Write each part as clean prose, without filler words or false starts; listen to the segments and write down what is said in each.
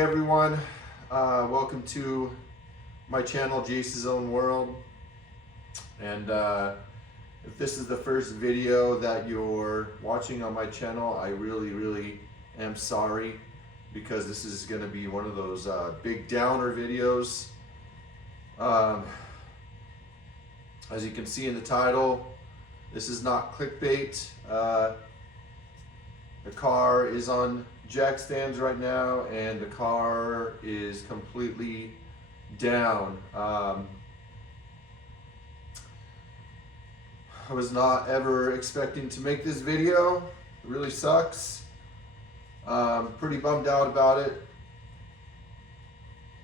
everyone, welcome to my channel, Jace's Own World. And if this is the first video that you're watching on my channel, I really am sorry, because this is going to be one of those big downer videos. As you can see in the title, this is not clickbait. The car is on jack stands right now, and the car is completely down. I was not ever expecting to make this video. It really sucks. Pretty bummed out about it.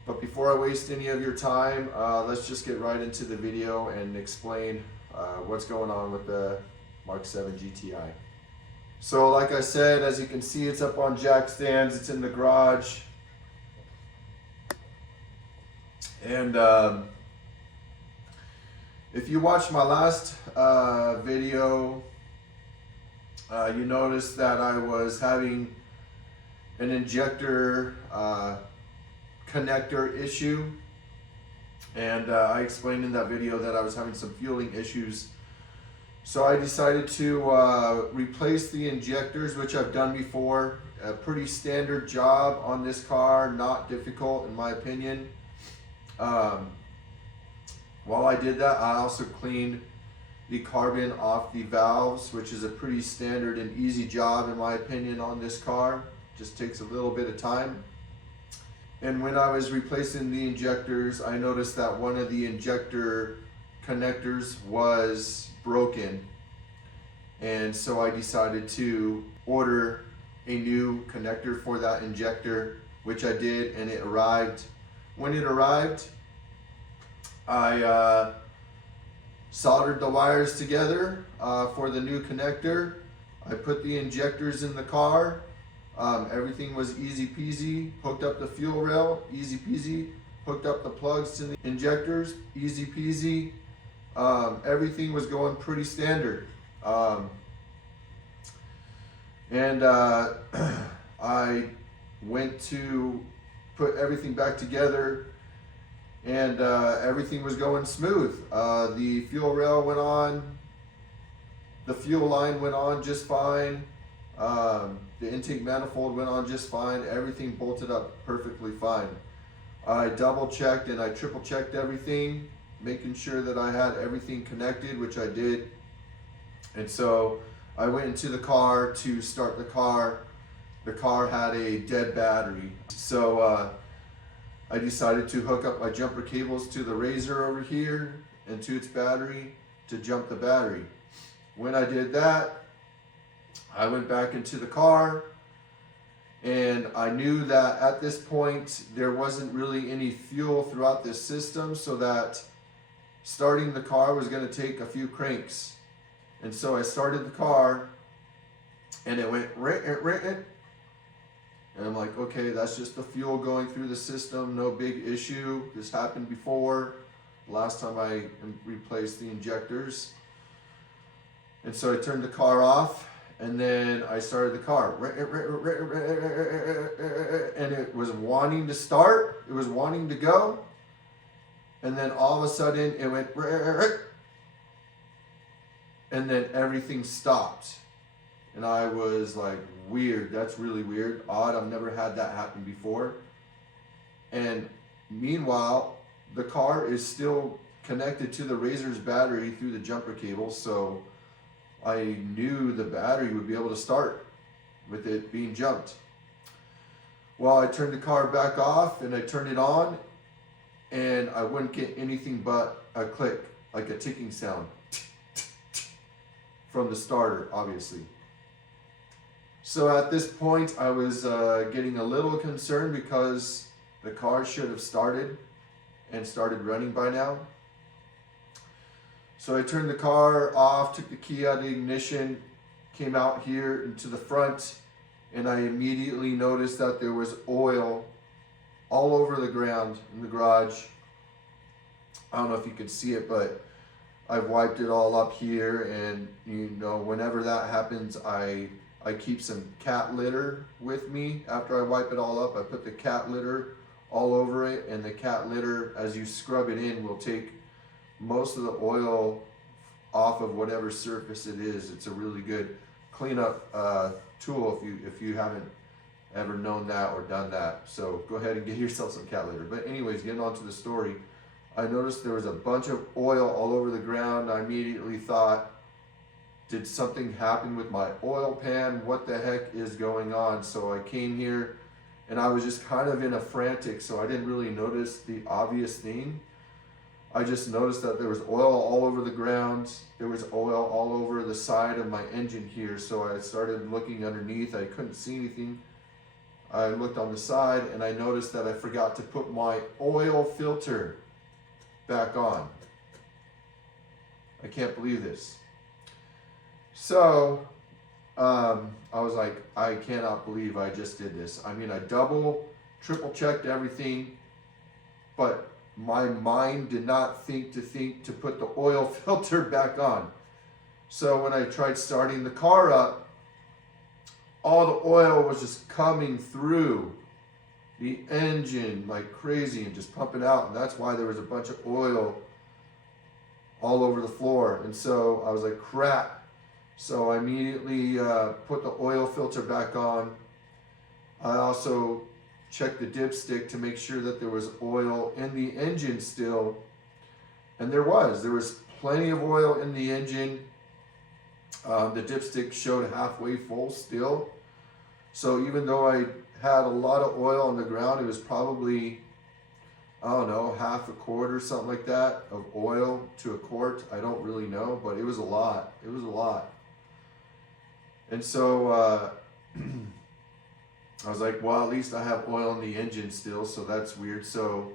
But before I waste any of your time, let's just get right into the video and explain what's going on with the MK7 GTI. So like I said, as you can see, it's up on jack stands, it's in the garage. And if you watched my last video, you noticed that I was having an injector connector issue. And I explained in that video that I was having some fueling issues. So I decided to replace the injectors, which I've done before. A pretty standard job on this car, not difficult in my opinion. While I did that, I also cleaned the carbon off the valves, which is a pretty standard and easy job in my opinion on this car. Just takes a little bit of time. And when I was replacing the injectors, I noticed that one of the injector connectors was broken, and so I decided to order a new connector for that injector, which I did, and it arrived. When it arrived, I soldered the wires together for the new connector. I put the injectors in the car. Everything was easy peasy. Hooked up the fuel rail, easy peasy. Hooked up the plugs to the injectors, easy peasy. Everything was going pretty standard. I went to put everything back together, and everything was going smooth. The fuel rail went on, the fuel line went on just fine, the intake manifold went on just fine, everything bolted up perfectly fine. I double checked and I triple checked everything, making sure that I had everything connected, which I did. And so I went into the car to start the car. The car had a dead battery. So I decided to hook up my jumper cables to the razor over here and to its battery to jump the battery. When I did that, I went back into the car, and I knew that at this point there wasn't really any fuel throughout this system, so that starting the car was going to take a few cranks. And so I started the car, and it went and I'm like, okay, that's just the fuel going through the system, no big issue. This happened before, last time I replaced the injectors. And so I turned the car off, and then I started the car, and it was wanting to start, it was wanting to go. And then all of a sudden it went, and then everything stopped. And I was like, weird, that's really weird, odd, I've never had that happen before. And meanwhile, the car is still connected to the razor's battery through the jumper cable, so I knew the battery would be able to start with it being jumped. Well, I turned the car back off and I turned it on, and I wouldn't get anything but a click, like a ticking sound from the starter, obviously. So at this point, I was getting a little concerned, because the car should have started and started running by now. So I turned the car off, took the key out of the ignition, came out here into the front, and I immediately noticed that there was oil all over the ground in the garage. I don't know if you could see it, but I've wiped it all up here, and you know, whenever that happens, I I keep some cat litter with me. After I wipe it all up, I put the cat litter all over it, and the cat litter, as you scrub it in, will take most of the oil off of whatever surface it is. It's a really good cleanup tool if you haven't ever known that or done that. So go ahead and get yourself some cat litter. But anyways, getting on to the story, I noticed there was a bunch of oil all over the ground. I immediately thought, did something happen with my oil pan? What the heck is going on? So I came here and I was just kind of in a frantic, so I didn't really notice the obvious thing. I just noticed that there was oil all over the ground. There was oil all over the side of my engine here. So I started looking underneath. I couldn't see anything. I looked on the side and I noticed that I forgot to put my oil filter back on. I can't believe this. So I was like, I cannot believe I just did this. I mean, I triple checked everything, but my mind did not think to put the oil filter back on. So when I tried starting the car up, all the oil was just coming through the engine like crazy and just pumping out. And that's why there was a bunch of oil all over the floor. And so I was like, crap. So I immediately put the oil filter back on. I also checked the dipstick to make sure that there was oil in the engine still. And there was plenty of oil in the engine. The dipstick showed halfway full still. So even though I had a lot of oil on the ground, it was probably, I don't know, half a quart or something like that of oil to a quart. I don't really know, but it was a lot. It was a lot. And so I was like, well, at least I have oil in the engine still, so that's weird. So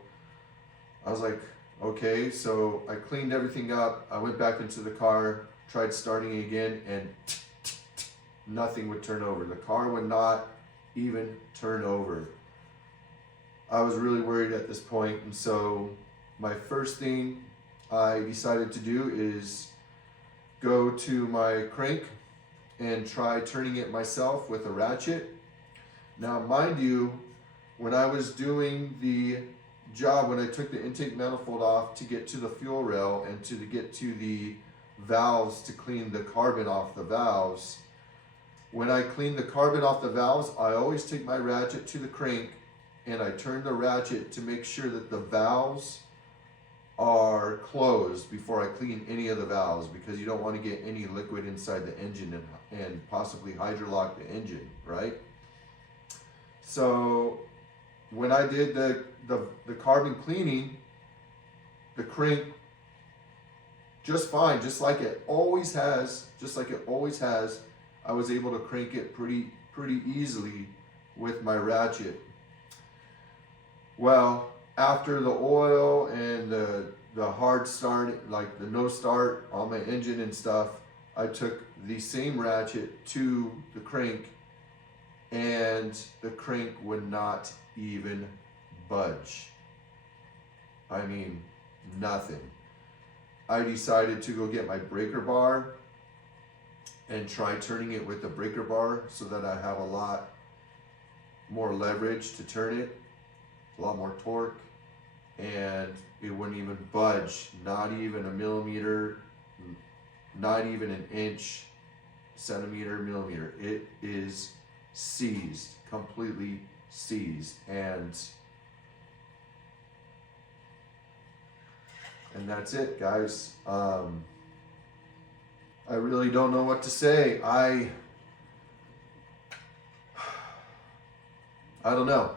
I was like, okay. So I cleaned everything up. I went back into the car, tried starting again, and nothing would turn over. The car would not even turn over. I was really worried at this point, and so my first thing I decided to do is go to my crank and try turning it myself with a ratchet. Now, mind you, when I was doing the job, when I took the intake manifold off to get to the fuel rail and to get to the valves to clean the carbon off the valves, when I clean the carbon off the valves, I always take my ratchet to the crank and I turn the ratchet to make sure that the valves are closed before I clean any of the valves, because you don't want to get any liquid inside the engine and possibly hydrolock the engine, right? So when I did the carbon cleaning, the crank just fine, just like it always has, I was able to crank it pretty easily with my ratchet. Well, after the oil and the hard start, like the no start on my engine and stuff, I took the same ratchet to the crank and the crank would not even budge. I mean, nothing. I decided to go get my breaker bar and try turning it with the breaker bar so that I have a lot more leverage to turn it, a lot more torque, and it wouldn't even budge, not even a millimeter, not even an inch, centimeter, millimeter. It is seized, completely seized, and that's it, guys. I really don't know what to say. I don't know.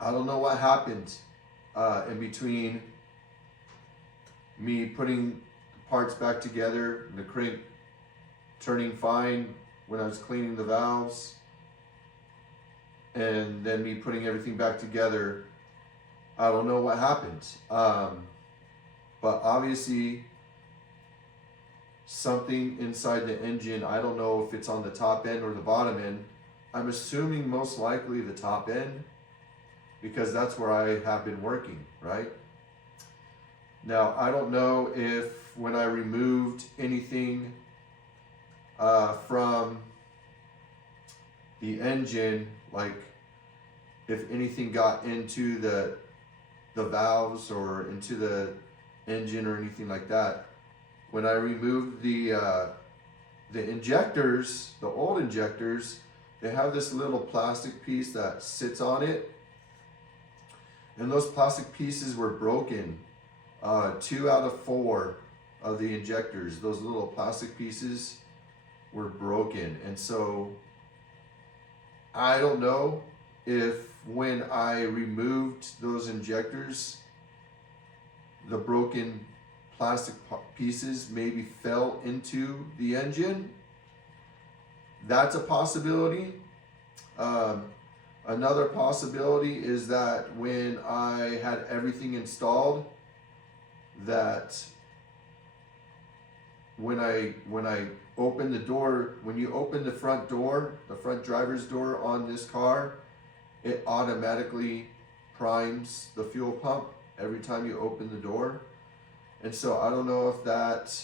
I don't know what happened in between me putting the parts back together and the crank turning fine when I was cleaning the valves, and then me putting everything back together. I don't know what happened. But obviously something inside the engine, I don't know if it's on the top end or the bottom end. I'm assuming most likely the top end, because that's where I have been working, right? Now, I don't know if when I removed anything from the engine, like if anything got into the valves or into the engine or anything like that. When I removed the injectors, the old injectors, they have this little plastic piece that sits on it, and those plastic pieces were broken. 2 out of 4 of the injectors, those little plastic pieces were broken. And so I don't know if when I removed those injectors, the broken plastic pieces maybe fell into the engine. That's a possibility. Another possibility is that when I had everything installed, that when I open the door, when you open the front door, the front driver's door on this car, it automatically primes the fuel pump every time you open the door. And so I don't know if that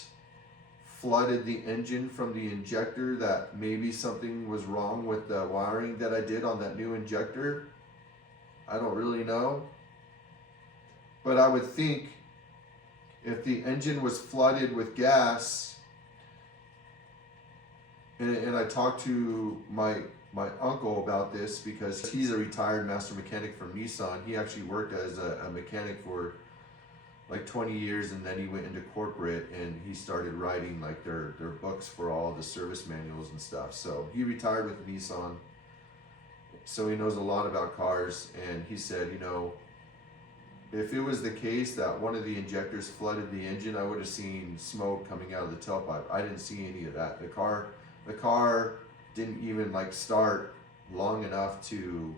flooded the engine from the injector, that maybe something was wrong with the wiring that I did on that new injector. I don't really know. But I would think if the engine was flooded with gas, and I talked to my uncle about this because he's a retired master mechanic from Nissan. He actually worked as a mechanic for like 20 years, and then he went into corporate and he started writing like their books for all the service manuals and stuff. So he retired with Nissan, so he knows a lot about cars. And he said, you know, if it was the case that one of the injectors flooded the engine, I would have seen smoke coming out of the tailpipe. I didn't see any of that. The car didn't even like start long enough to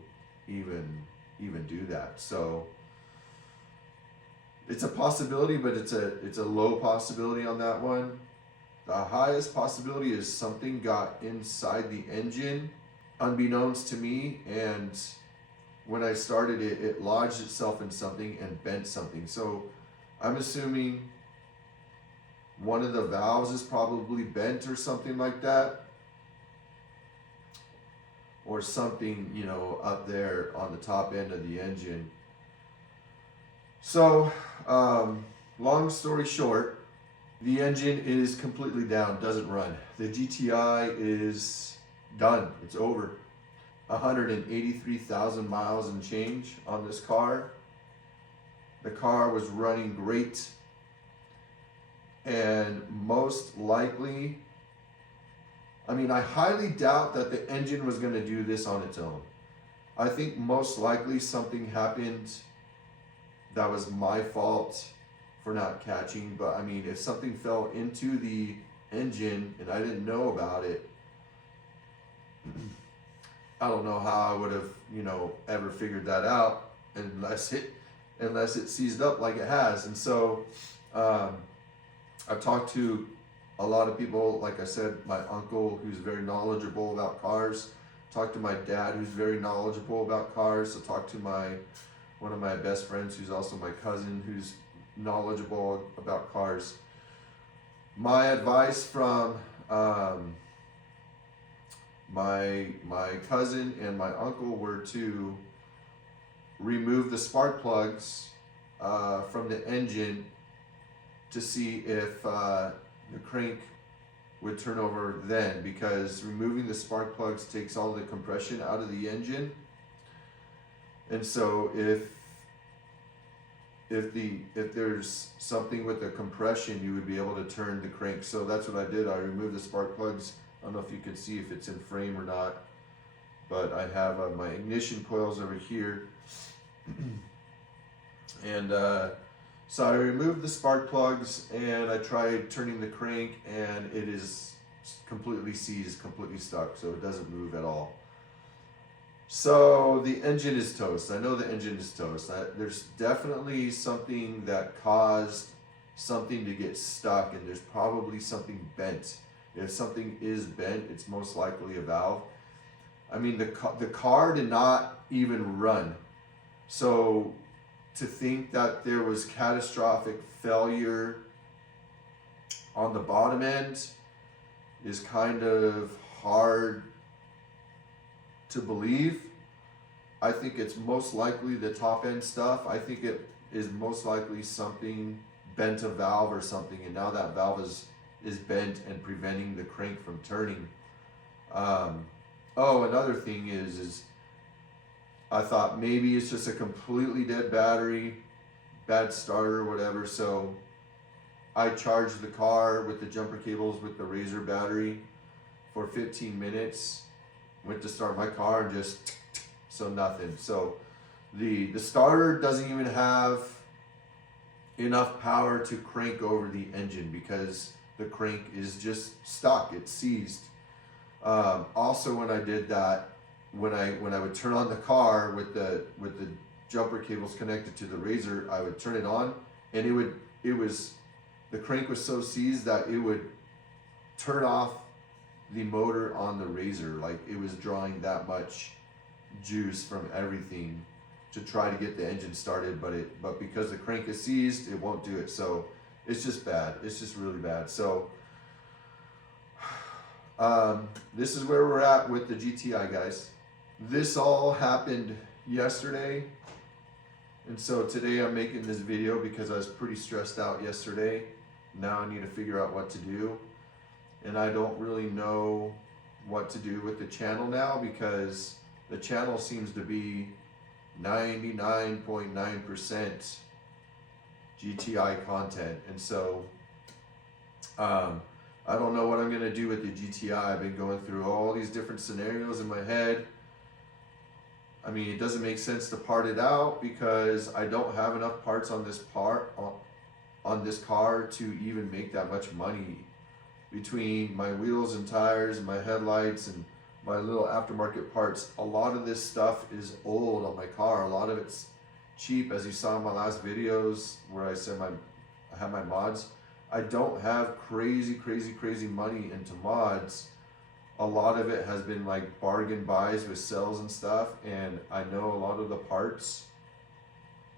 even do that. So it's a possibility, but it's a low possibility on that one. The highest possibility is something got inside the engine unbeknownst to me, and when I started it, it lodged itself in something and bent something. So I'm assuming one of the valves is probably bent or something like that, or something, you know, up there on the top end of the engine. So, long story short, the engine is completely down, doesn't run. The GTI is done, it's over. 183,000 miles and change on this car. The car was running great, and most likely, I mean, I highly doubt that the engine was going to do this on its own. I think most likely something happened that was my fault for not catching. But I mean, if something fell into the engine and I didn't know about it, I don't know how I would have, you know, ever figured that out unless it seized up like it has. And so I've talked to a lot of people, like I said, my uncle, who's very knowledgeable about cars. Talked to my dad, who's very knowledgeable about cars. I talked to one of my best friends, who's also my cousin, who's knowledgeable about cars. My advice from my cousin and my uncle were to remove the spark plugs from the engine to see if the crank would turn over then, because removing the spark plugs takes all the compression out of the engine. And so if there's something with the compression, you would be able to turn the crank. So that's what I did. I removed the spark plugs. I don't know if you can see if it's in frame or not, but I have my ignition coils over here. And so I removed the spark plugs and I tried turning the crank, and it is completely seized, completely stuck, so it doesn't move at all. So the engine is toast. I know the engine is toast. There's definitely something that caused something to get stuck, and there's probably something bent. If something is bent, it's most likely a valve. I mean, the car did not even run. So to think that there was catastrophic failure on the bottom end is kind of hard to believe. I think it's most likely the top end stuff. I think it is most likely something bent a valve or something, and now that valve is bent and preventing the crank from turning. Oh, another thing is I thought maybe it's just a completely dead battery, bad starter, whatever. So I charged the car with the jumper cables with the Razor battery for 15 minutes. Went to start my car and just so nothing. So the starter doesn't even have enough power to crank over the engine because the crank is just stuck. It's seized. Also, when I did that, when I would turn on the car with the jumper cables connected to the Razor, I would turn it on, and the crank was so seized that it would turn off the motor on the Razor. Like, it was drawing that much juice from everything to try to get the engine started, but because the crank is seized, it won't do it. So it's just bad. It's just really bad. So this is where we're at with the GTI, guys. This all happened yesterday, and so today I'm making this video because I was pretty stressed out yesterday. Now I need to figure out what to do, and I don't really know what to do with the channel now because the channel seems to be 99.9% GTI content, and so I don't know what I'm gonna do with the GTI. I've been going through all these different scenarios in my head. I mean, it doesn't make sense to part it out because I don't have enough parts on this on this car to even make that much money. Between my wheels and tires and my headlights and my little aftermarket parts, a lot of this stuff is old on my car. A lot of it's cheap, as you saw in my last videos where I said I have my mods. I don't have crazy money into mods. A lot of it has been like bargain buys with sales and stuff, and I know a lot of the parts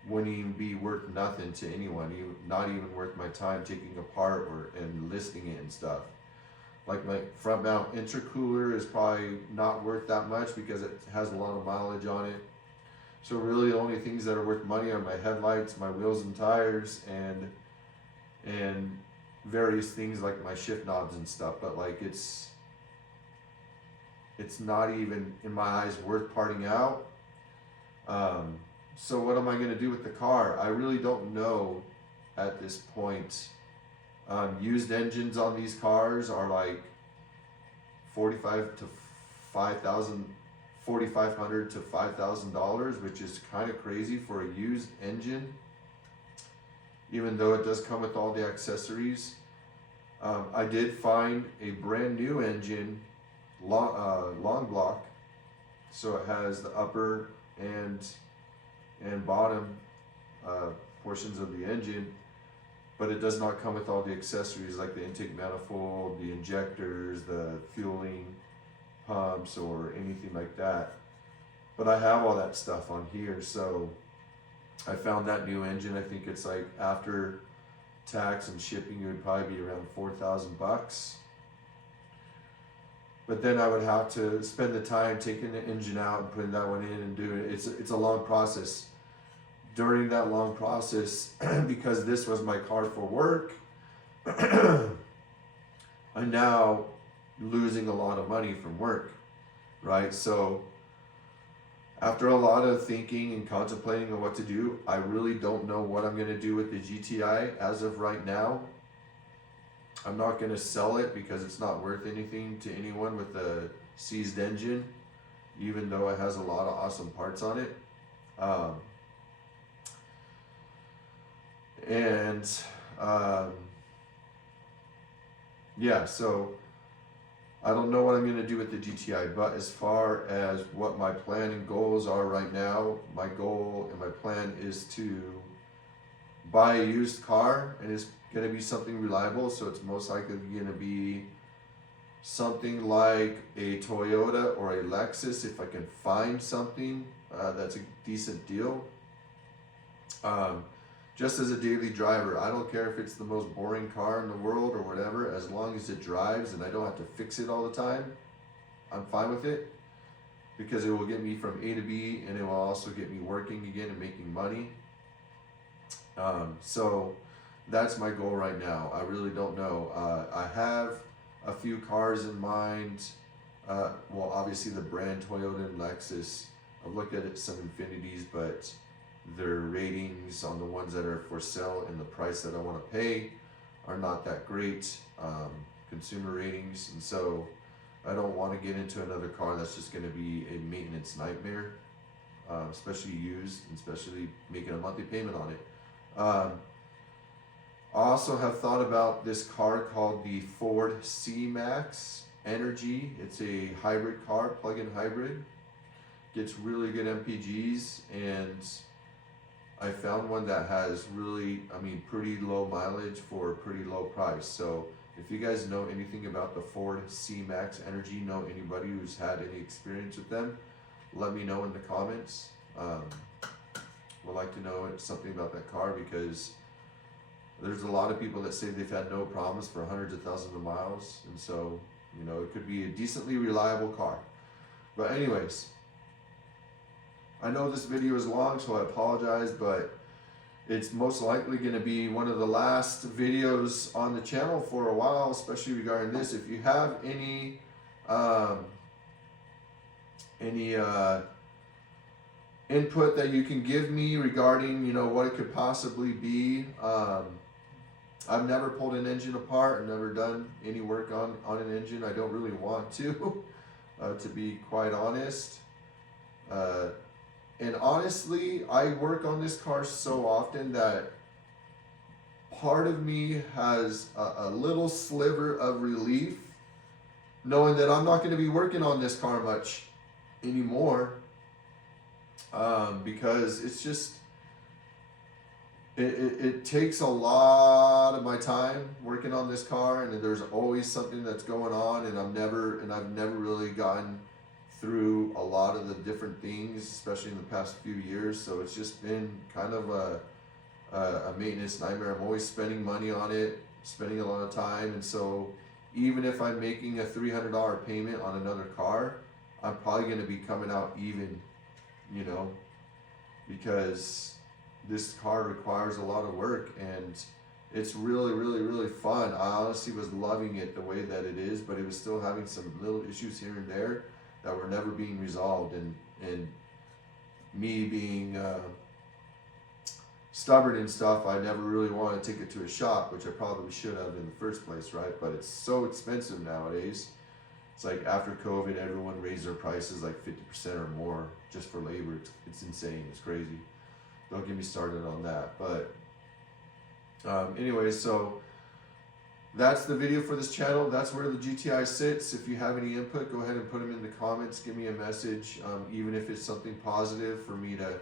wouldn't even be worth nothing to anyone, not even worth my time taking apart and listing it and stuff. Like my front mount intercooler is probably not worth that much because it has a lot of mileage on it. So really the only things that are worth money are my headlights, my wheels and tires, and various things like my shift knobs and stuff. But like it's not even in my eyes worth parting out. So what am I going to do with the car? I really don't know at this point. Used engines on these cars are like $4,500 to $5,000, which is kind of crazy for a used engine, even though it does come with all the accessories. I did find a brand new engine, long block, so it has the upper and bottom portions of the engine, but it does not come with all the accessories like the intake manifold, the injectors, the fueling pumps, or anything like that. But I have all that stuff on here, so I found that new engine. I think it's like after tax and shipping, it would probably be around $4,000. But then I would have to spend the time taking the engine out and putting that one in and doing it. It's a long process. During that long process, because this was my car for work, I'm now losing a lot of money from work, right? So after a lot of thinking and contemplating on what to do, I really don't know what I'm going to do with the GTI as of right now. I'm not going to sell it because it's not worth anything to anyone with a seized engine, even though it has a lot of awesome parts on it. Yeah, so I don't know what I'm going to do with the GTI, but as far as what my plan and goals are right now, my goal and my plan is to buy a used car, and it's going to be something reliable, so it's most likely going to be something like a Toyota or a Lexus if I can find something that's a decent deal. Just as a daily driver, I don't care if it's the most boring car in the world or whatever, as long as it drives and I don't have to fix it all the time, I'm fine with it. because it will get me from A to B, and it will also get me working again and making money. So that's my goal right now. I really don't know. I have a few cars in mind. Well, obviously the brand Toyota and Lexus. I've looked at some Infinities, but their ratings on the ones that are for sale and the price that I want to pay are not that great, consumer ratings, and so I don't want to get into another car that's just going to be a maintenance nightmare, especially used, and especially making a monthly payment on it. I also have thought about this car called the Ford C-Max Energy. It's a hybrid car, plug-in hybrid. Gets really good MPGs, and I found one that has really, pretty low mileage for a pretty low price. So if you guys know anything about the Ford C-Max Energy, know anybody who's had any experience with them, let me know in the comments. Would like to know something about that car, because there's a lot of people that say they've had no problems for hundreds of thousands of miles, and so, you know, it could be a decently reliable car. But anyways, I know this video is long, so I apologize, but it's most likely going to be one of the last videos on the channel for a while, especially regarding this. If you have any input that you can give me regarding, you know, what it could possibly be. I've never pulled an engine apart. I've never done any work on an engine. I don't really want to be quite honest. And honestly, I work on this car so often that part of me has a little sliver of relief knowing that I'm not going to be working on this car much anymore, because it's just, it takes a lot of my time working on this car, and there's always something that's going on, and I've never really gotten through a lot of the different things, especially in the past few years. So it's just been kind of a maintenance nightmare. I'm always spending money on it, spending a lot of time, and so even if I'm making a $300 payment on another car, I'm probably going to be coming out even, you know, because this car requires a lot of work, and it's really, really, really fun. I honestly was loving it the way that it is, but it was still having some little issues here and there that were never being resolved, and me being stubborn and stuff, I never really wanted to take it to a shop, which I probably should have in the first place, right? But it's so expensive nowadays. It's like after COVID, everyone raised their prices like 50% or more just for labor. It's insane. It's crazy. Don't get me started on that. But anyway, so that's the video for this channel. That's where the GTI sits. If you have any input, go ahead and put them in the comments. Give me a message, even if it's something positive for me to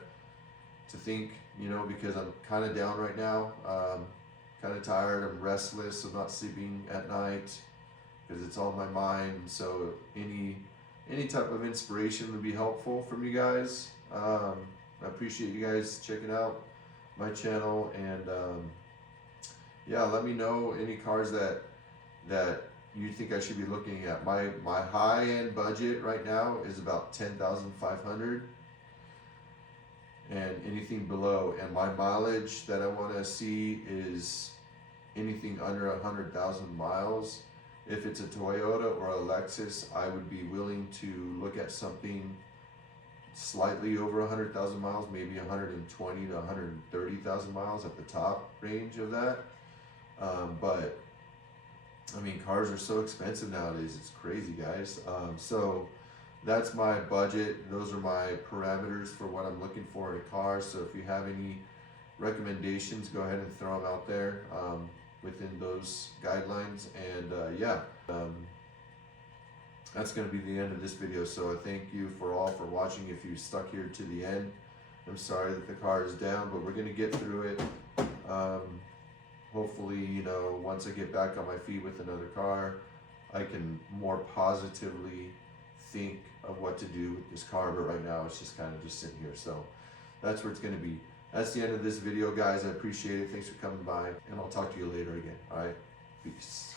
think, you know, because I'm kind of down right now. Kind of tired. I'm restless. I'm not sleeping at night because it's on my mind. So any type of inspiration would be helpful from you guys. I appreciate you guys checking out my channel, and yeah, let me know any cars that you think I should be looking at. My high-end budget right now is about $10,500, and anything below, and my mileage that I want to see is anything under 100,000 miles. If it's a Toyota or a Lexus, I would be willing to look at something slightly over 100,000 miles, maybe 120 to 130,000 miles at the top range of that. But I mean, cars are so expensive nowadays. It's crazy, guys. So that's my budget. Those are my parameters for what I'm looking for in a car. So if you have any recommendations, go ahead and throw them out there within those guidelines. And yeah, that's going to be the end of this video. So I thank you for watching. If you stuck here to the end, I'm sorry that the car is down, but we're going to get through it. Hopefully, you know, once I get back on my feet with another car, I can more positively think of what to do with this car. But right now, it's just kind of just sitting here. So that's where it's going to be. That's the end of this video, guys. I appreciate it. Thanks for coming by, and I'll talk to you later again. All right, peace.